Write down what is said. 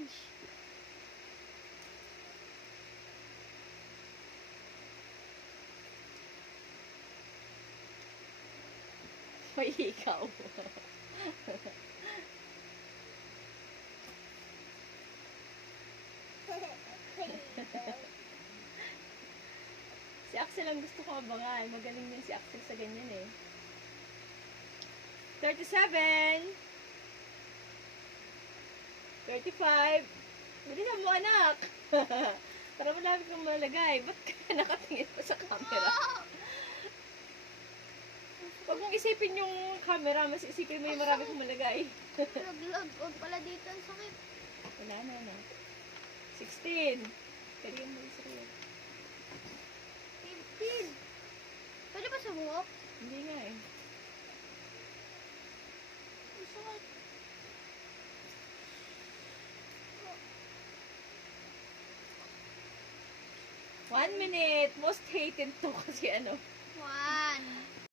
Orange. May ikaw. Si Axel ang gusto ko abangan. Magaling din si Axel sa ganyan eh. 37. 35. Bilisan mo, anak. Para malapit kang malagay. Ba't kaya nakatingin pa sa camera? Huwag mong isipin yung camera. Mas isipin mo yung marami kang malagay. Nag-load. Huwag pala dito. Ang sakit. Wala na, anak. 16. Kariyan mo isa rin. 15. Pwede ba sa buhok? Hindi nga eh. Ang sakit. One minute. Most hated to kasi ano. 1.